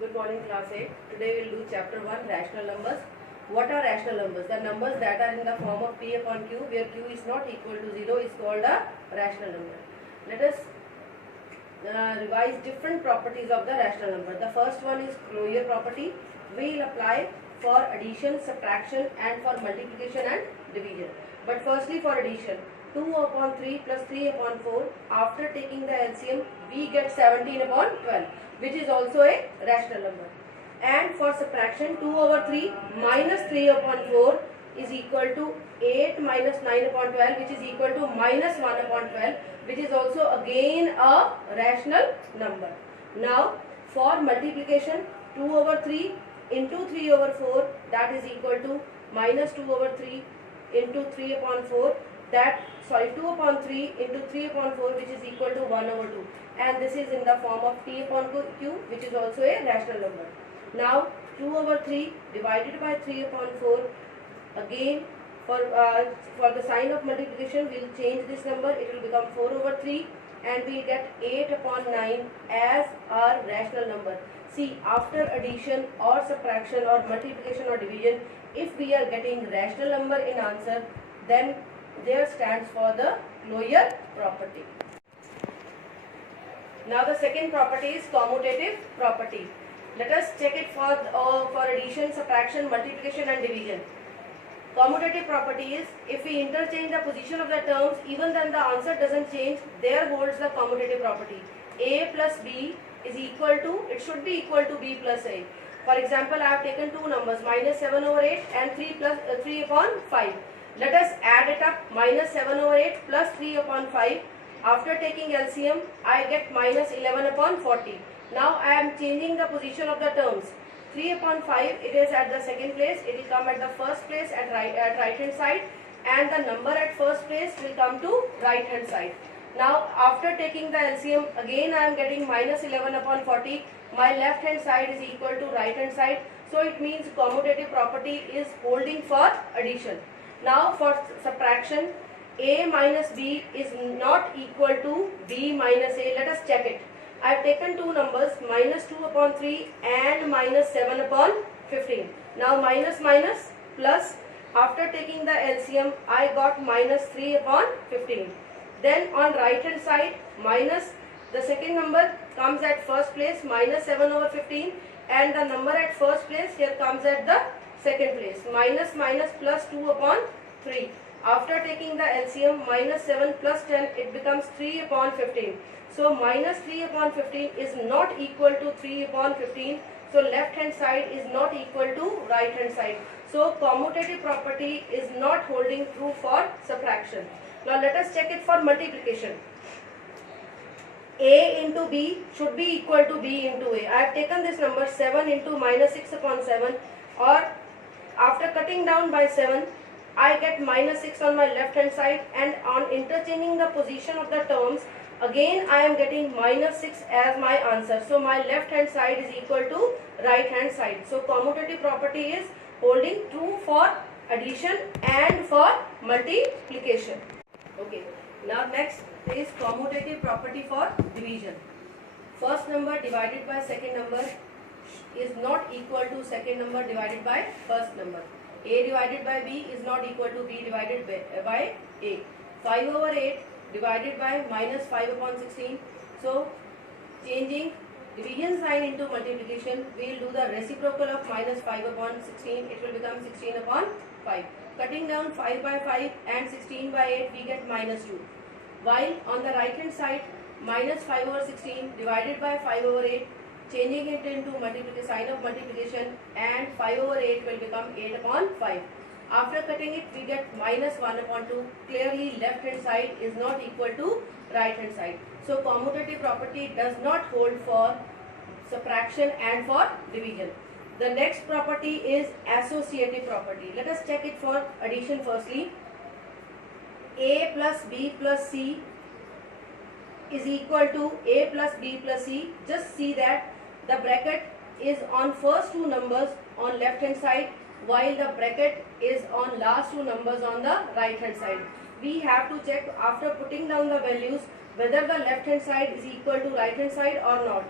Good morning, class 8. Today we will do chapter 1, rational numbers. What are rational numbers? The numbers that are in the form of p upon q, where q is not equal to 0, is called a rational number. Let us revise different properties of the rational number. The first one is closure property. We will apply for addition, subtraction and for multiplication and division. But firstly for addition, 2 upon 3 plus 3 upon 4, after taking the LCM we get 17 upon 12, which is also a rational number. And for subtraction, 2 over 3 minus 3 upon 4 is equal to 8 minus 9 upon 12, which is equal to minus 1 upon 12, which is also again a rational number. Now for multiplication, 2 over 3 into 3 over 4, that is equal to minus 2 over 3 into 3 upon 4, 2 upon 3 into 3 upon 4, which is equal to 1 over 2, and this is in the form of p upon q, which is also a rational number. Now 2 over 3 divided by 3 upon 4, again for the sign of multiplication we will change this number, it will become 4 over 3, and we get 8 upon 9 as our rational number. See, after addition or subtraction or multiplication or division, if we are getting rational number in answer, then there stands for the closure property. Now the second property is commutative property. Let us check it for addition, subtraction, multiplication and division. Commutative property is, if we interchange the position of the terms, even then the answer doesn't change, there holds the commutative property. A plus B is equal to, it should be equal to B plus A. For example, I have taken two numbers, minus 7 over 8 and 3 upon 5. Let us add it up, minus 7 over 8 plus 3 upon 5. After taking LCM, I get minus 11 upon 40. Now I am changing the position of the terms. 3 upon 5, it is at the second place, it will come at the first place at right hand side, and the number at first place will come to right hand side. Now after taking the LCM, again I am getting minus 11 upon 40. My left hand side is equal to right hand side. So it means commutative property is holding for addition. Now for subtraction, A minus B is not equal to B minus A. Let us check it. I have taken two numbers, minus 2 upon 3 and minus 7 upon 15. Now minus minus plus, after taking the LCM I got minus 3 upon 15. Then on right hand side, minus, the second number comes at first place, minus 7 over 15, and the number at first place here comes at the second place, minus minus plus 2 upon 3. After taking the LCM, minus 7 plus 10, it becomes 3 upon 15. So minus 3 upon 15 is not equal to 3 upon 15. So left hand side is not equal to right hand side. So commutative property is not holding true for subtraction. Now let us check it for multiplication. A into B should be equal to B into A. I have taken this number 7 into minus 6 upon 7, or after cutting down by 7, I get minus 6 on my left hand side, and on interchanging the position of the terms, again I am getting minus 6 as my answer. So my left hand side is equal to right hand side. So commutative property is holding true for addition and for multiplication. Okay. Now next is commutative property for division. First number divided by second number is not equal to second number divided by first number. A divided by B is not equal to B divided by A. 5 over 8 divided by minus 5 upon 16. So changing division sign into multiplication, we will do the reciprocal of minus 5 upon 16. It will become 16 upon 5. Cutting down 5 by 5 and 16 by 8, we get minus 2. While on the right hand side, minus 5 over 16 divided by 5 over 8, changing it into sign of multiplication, and 5 over 8 will become 8 upon 5. After cutting it, we get minus 1 upon 2. Clearly left hand side is not equal to right hand side. So commutative property does not hold for subtraction and for division. The next property is associative property. Let us check it for addition firstly. A plus B plus C is equal to A plus B plus C. Just see that the bracket is on first two numbers on left hand side, while the bracket is on last two numbers on the right hand side. We have to check after putting down the values whether the left hand side is equal to right hand side or not.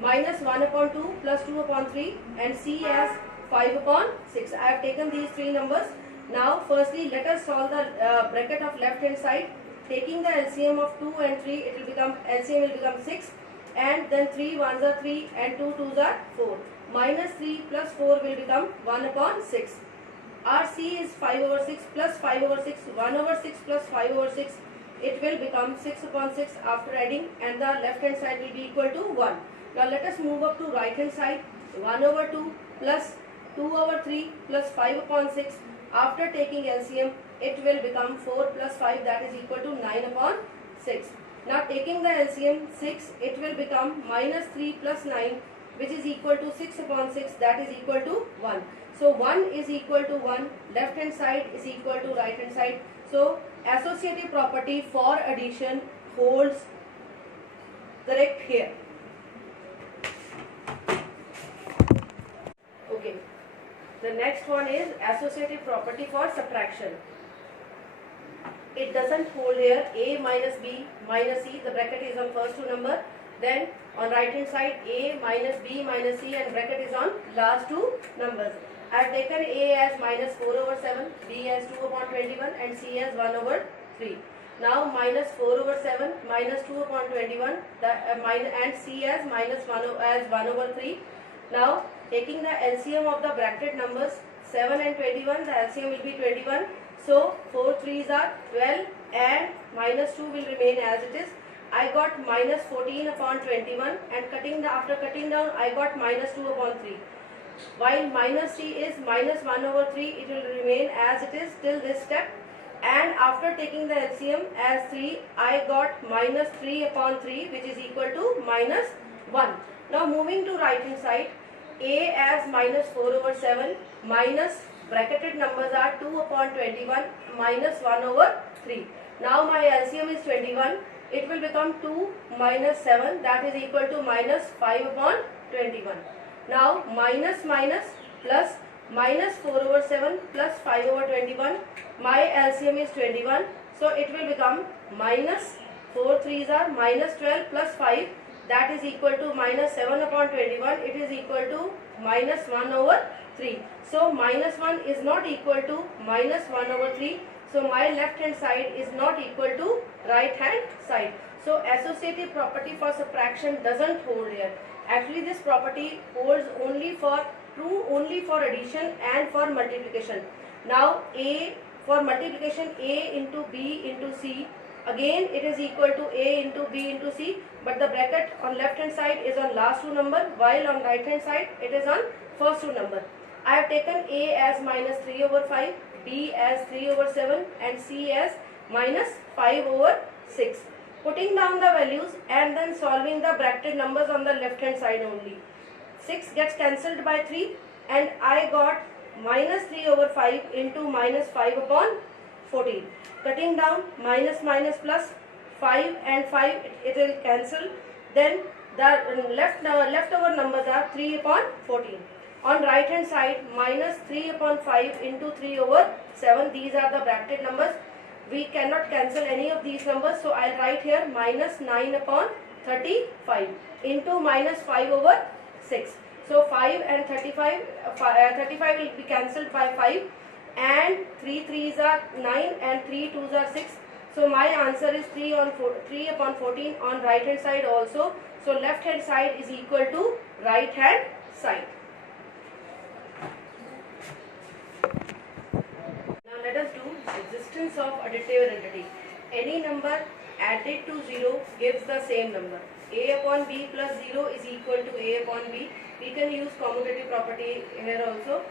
minus 1 upon 2 plus 2 upon 3 and C as 5 upon 6. I have taken these three numbers. Now firstly let us solve the bracket of left hand side. Taking the LCM of 2 and 3, it will become, LCM will become 6, and then 3 ones are 3 and 2 twos are 4. Minus 3 plus 4 will become 1 upon 6. Our C is 5 over 6 plus 5 over 6, 1 over 6 plus 5 over 6. It will become 6 upon 6 after adding, and the left hand side will be equal to 1. Now let us move up to right hand side. 1 over 2 plus 2 over 3 plus 5 upon 6. After taking LCM, it will become 4 plus 5, that is equal to 9 upon 6. Now taking the LCM 6, it will become minus 3 plus 9, which is equal to 6 upon 6, that is equal to 1. So 1 is equal to 1, left hand side is equal to right hand side. So associative property for addition holds correct here. Okay. The next one is associative property for subtraction. It doesn't hold here. A minus B minus C, the bracket is on first two number. Then on right hand side, A minus B minus C, and bracket is on last two numbers. I have taken A as minus 4 over 7, B as 2 upon 21 and C as 1 over 3. Now minus 4 over 7 minus 2 upon 21 and C as minus 1 over 3. Now taking the LCM of the bracket numbers 7 and 21, the LCM will be 21. So 4 3s are 12 and minus 2 will remain as it is. I got minus 14 upon 21, and after cutting down I got minus 2 upon 3. While minus C is minus 1 over 3, it will remain as it is till this step. And after taking the LCM as 3, I got minus 3 upon 3, which is equal to minus 1. Now moving to right hand side, A as minus 4 over 7 minus bracketed numbers are 2 upon 21 minus 1 over 3. Now my LCM is 21. It will become 2 minus 7, that is equal to minus 5 upon 21. Now minus minus plus minus 4 over 7 plus 5 over 21. My LCM is 21. So it will become minus 4 3s are minus 12 plus 5, that is equal to minus 7 upon 21. It is equal to minus 1 over 3. So minus 1 is not equal to minus 1 over 3. So my left hand side is not equal to right hand side. So associative property for subtraction doesn't hold here. Actually this property holds only for addition and for multiplication. Now A for multiplication, A into B into C, again it is equal to A into B into C, but the bracket on left hand side is on last two number, while on right hand side it is on first two number. I have taken A as minus 3 over 5, B as 3 over 7 and C as minus 5 over 6. Putting down the values and then solving the bracketed numbers on the left hand side only. 6 gets cancelled by 3 and I got minus 3 over 5 into minus 5 upon 14. Cutting down minus minus plus 5 and 5, it will cancel. Then the leftover numbers are 3 upon 14. On right hand side, minus 3 upon 5 into 3 over 7. These are the bracketed numbers. We cannot cancel any of these numbers, so I'll write here minus 9 upon 35 into minus 5 over 6. So 5 and 35, 35 will be cancelled by 5, and 3 3s are 9 and 3 2s are 6. So my answer is 3 upon 14 on right hand side also. So left hand side is equal to right hand side. Now let us do existence of additive identity. Any number added to 0 gives the same number. A upon B plus 0 is equal to A upon B. We can use commutative property here also.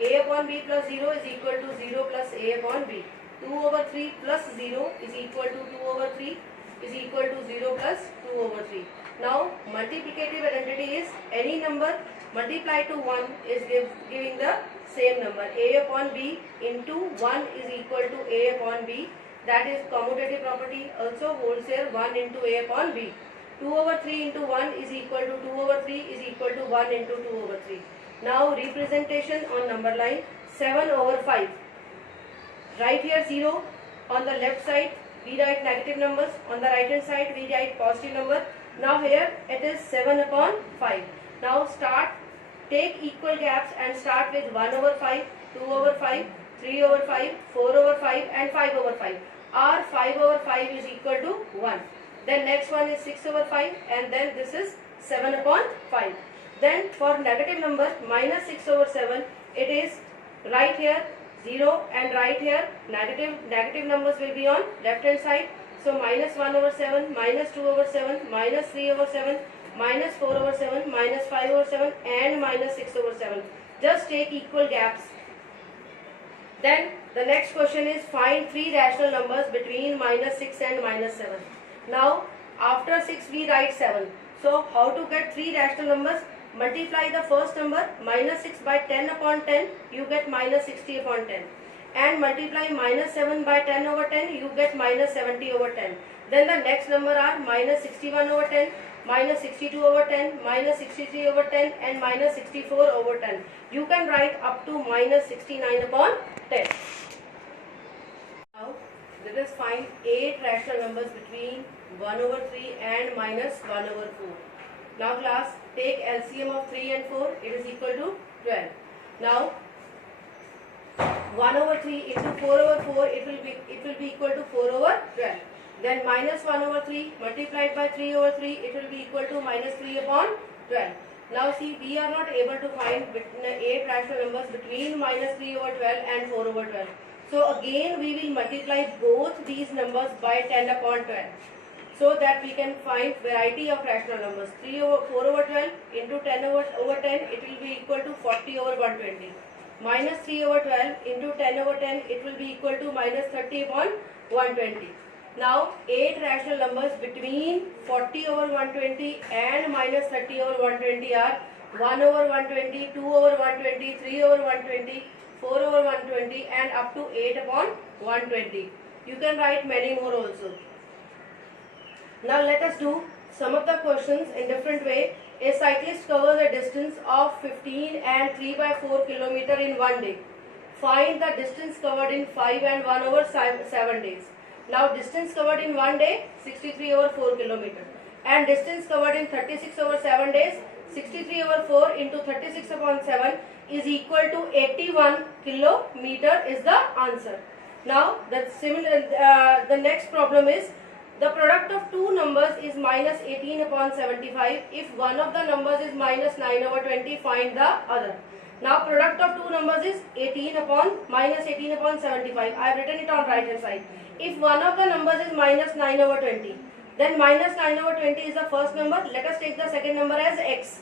A upon B plus 0 is equal to 0 plus A upon B. 2 over 3 plus 0 is equal to 2 over 3 is equal to 0 plus 2 over 3. Now multiplicative identity is any number multiplied to 1 is giving the same number. A upon B into 1 is equal to A upon B. That is commutative property also holds here. 1 into A upon B. 2 over 3 into 1 is equal to 2 over 3 is equal to 1 into 2 over 3. Now representation on number line 7 over 5. Write here 0 on the left side. We write negative numbers. On the right hand side we write positive number. Now here it is 7 upon 5. Now take equal gaps and start with 1 over 5, 2 over 5, 3 over 5, 4 over 5 and 5 over 5. Our 5 over 5 is equal to 1. Then next one is 6 over 5 and then this is 7 upon 5. Then for negative number minus 6 over 7, it is right here 0 and right here negative numbers will be on left hand side. So minus 1 over 7, minus 2 over 7, minus 3 over 7, minus 4 over 7, minus 5 over 7 and minus 6 over 7. Just take equal gaps. Then the next question is find three rational numbers between minus 6 and minus 7. Now after 6 we write 7. So how to get three rational numbers? Multiply the first number minus 6 by 10 upon 10, you get minus 60 upon 10. And multiply minus 7 by 10 over 10, you get minus 70 over 10. Then the next number are minus 61 over 10, minus 62 over 10, minus 63 over 10 and minus 64 over 10. You can write up to minus 69 upon 10. Now let us find 8 rational numbers between 1 over 3 and minus 1 over 4. Now class, take LCM of 3 and 4, it is equal to 12. Now 1 over 3 into 4 over 4, it will be equal to 4 over 12. Then minus 1 over 3 multiplied by 3 over 3, it will be equal to minus 3 upon 12. Now see, we are not able to find 8 rational numbers between minus 3 over 12 and 4 over 12. So again we will multiply both these numbers by 10 upon 12. So that we can find variety of rational numbers. 4 over 12 into 10 over 10, it will be equal to 40 over 120. Minus 3 over 12 into 10 over 10, it will be equal to minus 30 upon 120. Now 8 rational numbers between 40 over 120 and minus 30 over 120 are 1 over 120, 2 over 120, 3 over 120, 4 over 120 and up to 8 upon 120. You can write many more also. Now let us do some of the questions in different way. A cyclist covers a distance of 15 and 3 by 4 kilometer in one day. Find the distance covered in 5 and 1 over 7 days. Now distance covered in one day 63 over 4 kilometer and distance covered in 36 over 7 days 63 over 4 into 36 upon 7 is equal to 81 kilometer is the answer. Now the next problem is the product of two numbers is minus 18 upon 75. If one of the numbers is minus 9 over 20, find the other. Now product of two numbers is minus 18 upon 75. I have written it on right hand side. If one of the numbers is minus 9 over 20, then minus 9 over 20 is the first number. Let us take the second number as x.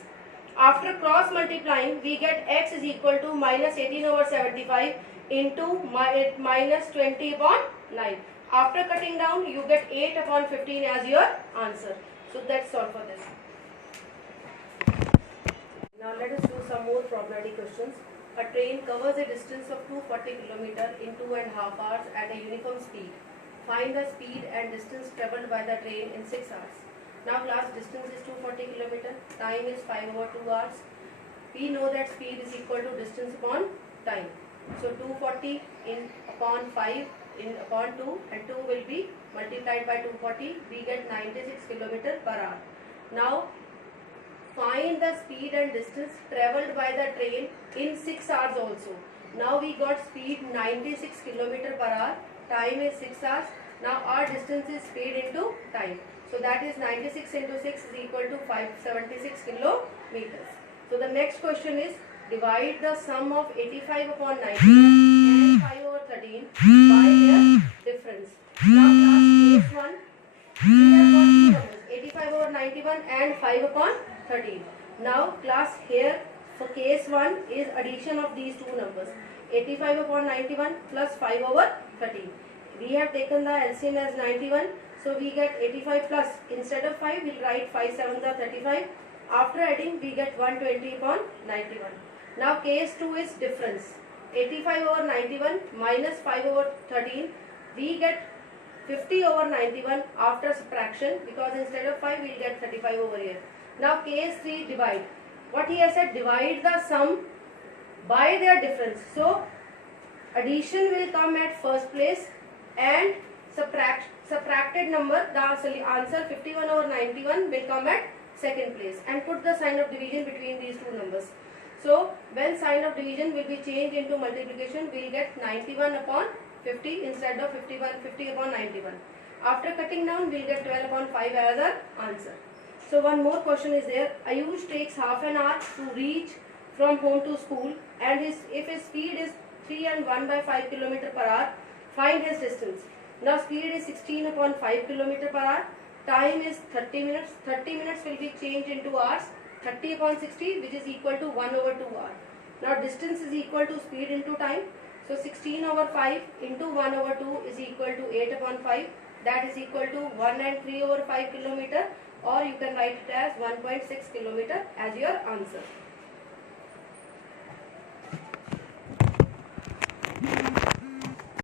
After cross multiplying, we get x is equal to minus 18 over 75 into minus 20 upon 9. After cutting down, you get 8 upon 15 as your answer. So that's all for this. Now let us do some more probability questions. A train covers a distance of 240 km in 2.5 hours at a uniform speed. Find the speed and distance travelled by the train in 6 hours. Now class, distance is 240 km, time is 5 over 2 hours. We know that speed is equal to distance upon time. So 240 upon 5 upon 2 and 2 will be multiplied by 240, we get 96 km per hour. Now find the speed and distance travelled by the train in 6 hours also. Now we got speed 96 km per hour, time is 6 hours. Now our distance is speed into time. So that is 96 into 6 is equal to 576 kilometers. So the next question is divide the sum of 85 upon 90 and 5 over 13 by their difference. Now class case 1, we have got two numbers 85 over 91 and 5 upon 13. Now class, here for case 1 is addition of these two numbers 85 upon 91 plus 5 over 13. We have taken the LCM as 91, so we get 85 plus, instead of 5 we will write 5 7s are 35. After adding we get 120 upon 91. Now case 2 is difference 85 over 91 minus 5 over 13, we get 50 over 91 after subtraction, because instead of 5 we will get 35 over here. Now case 3, divide. What he has said, divide the sum by their difference. So addition will come at first place and subtracted number, the answer 51 over 91 will come at second place, and put the sign of division between these two numbers. So when sign of division will be changed into multiplication, we will get 91 upon 50 instead of 50 upon 91. After cutting down, we will get 12 upon 5 as our answer. So one more question is there. Ayush takes half an hour to reach from home to school, and if his speed is 3 and 1 by 5 km per hour, find his distance. Now speed is 16 upon 5 km per hour. Time is 30 minutes. 30 minutes will be changed into hours. 30 upon 60, which is equal to 1 over 2 hour. Now distance is equal to speed into time. So 16 over 5 into 1 over 2 is equal to 8 upon 5. That is equal to 1 and 3 over 5 km, or you can write it as 1.6 km as your answer.